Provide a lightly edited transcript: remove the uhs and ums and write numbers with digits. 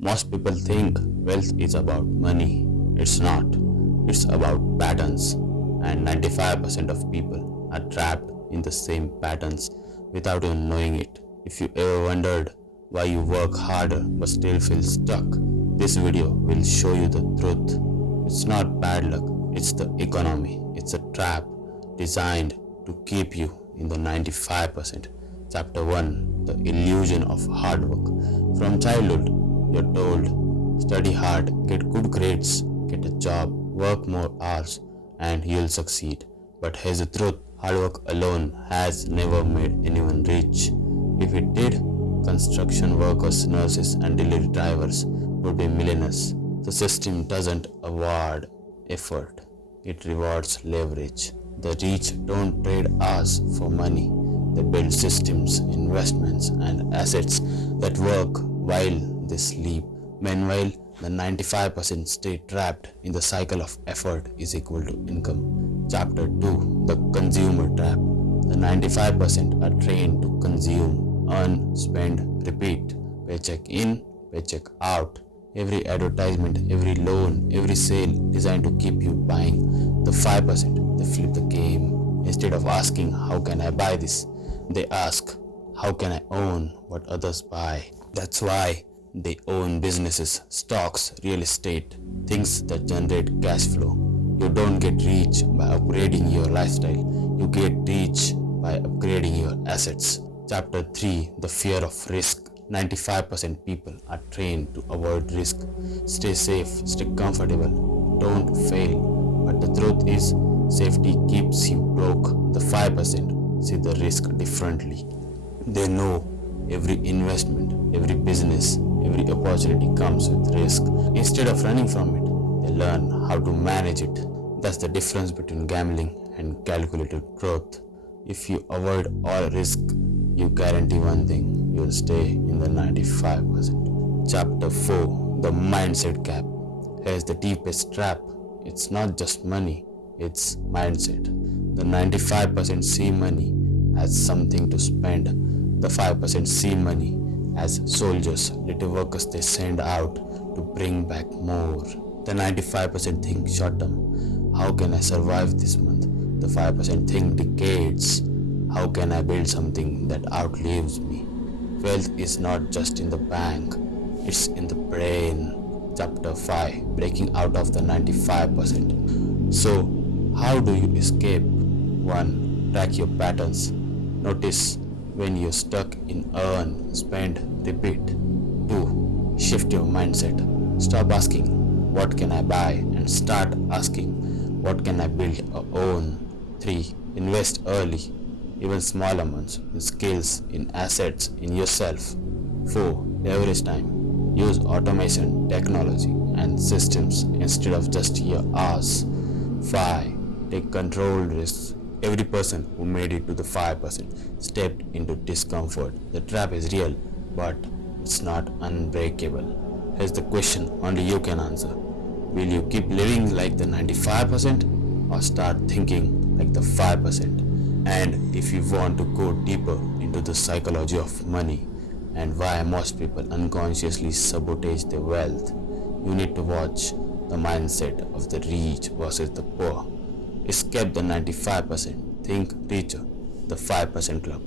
Most people think wealth is about money. It's not. It's about patterns. And 95% of people are trapped in the same patterns without even knowing it. If you ever wondered why you work harder but still feel stuck, this video will show you the truth. It's not bad luck, it's the economy. It's a trap designed to keep you in the 95%. Chapter 1: The Illusion of Hard Work. From childhood, you're told, study hard, get good grades, get a job, work more hours, and you'll succeed. But here's the truth: hard work alone has never made anyone rich. If it did, construction workers, nurses, and delivery drivers would be millionaires. The system doesn't award effort, it rewards leverage. The rich don't trade hours for money. They build systems, investments, and assets that work while they sleep. Meanwhile, the 95% stay trapped in the cycle of effort is equal to income. Chapter 2: The Consumer Trap. The 95% are trained to consume, earn, spend, repeat. Paycheck in, paycheck out. Every advertisement, every loan, every sale designed to keep you buying. The 5%, they flip the game. Instead of asking, how can I buy this? They ask, how can I own what others buy? That's why they own businesses, stocks, real estate, things that generate cash flow. You don't get rich by upgrading your lifestyle. You get rich by upgrading your assets. Chapter 3: The Fear of Risk. 95% people are trained to avoid risk. Stay safe, stay comfortable, don't fail. But the truth is, safety keeps you broke. The 5% see the risk differently. They know every investment, every business, every opportunity comes with risk. Instead of running from it, they learn how to manage it. That's the difference between gambling and calculated growth. If you avoid all risk, you guarantee one thing: you'll stay in the 95%. Chapter 4: The Mindset Gap. Here's the deepest trap. It's not just money, it's mindset. The 95% see money as something to spend. The 5% see money as soldiers, little workers they send out to bring back more. The 95% think short term. How can I survive this month? The 5% think decades. How can I build something that outlives me? Wealth is not just in the bank, it's in the brain. Chapter 5: Breaking Out of the 95%. So, how do you escape? 1. Track your patterns. Notice when you're stuck in earn, spend, repeat. 2. Shift your mindset. Stop asking, what can I buy? And start asking, what can I build or own? 3. Invest early, even small amounts, in skills, in assets, in yourself. 4. Leverage time. Use automation, technology, and systems instead of just your hours. 5. Take controlled risks. Every person who made it to the 5% stepped into discomfort. The trap is real, but it's not unbreakable. Here's the question only you can answer. Will you keep living like the 95% or start thinking like the 5%? And if you want to go deeper into the psychology of money and why most people unconsciously sabotage their wealth, you need to watch The Mindset of the Rich versus the Poor. Escape the 95%, think richer, the 5% club.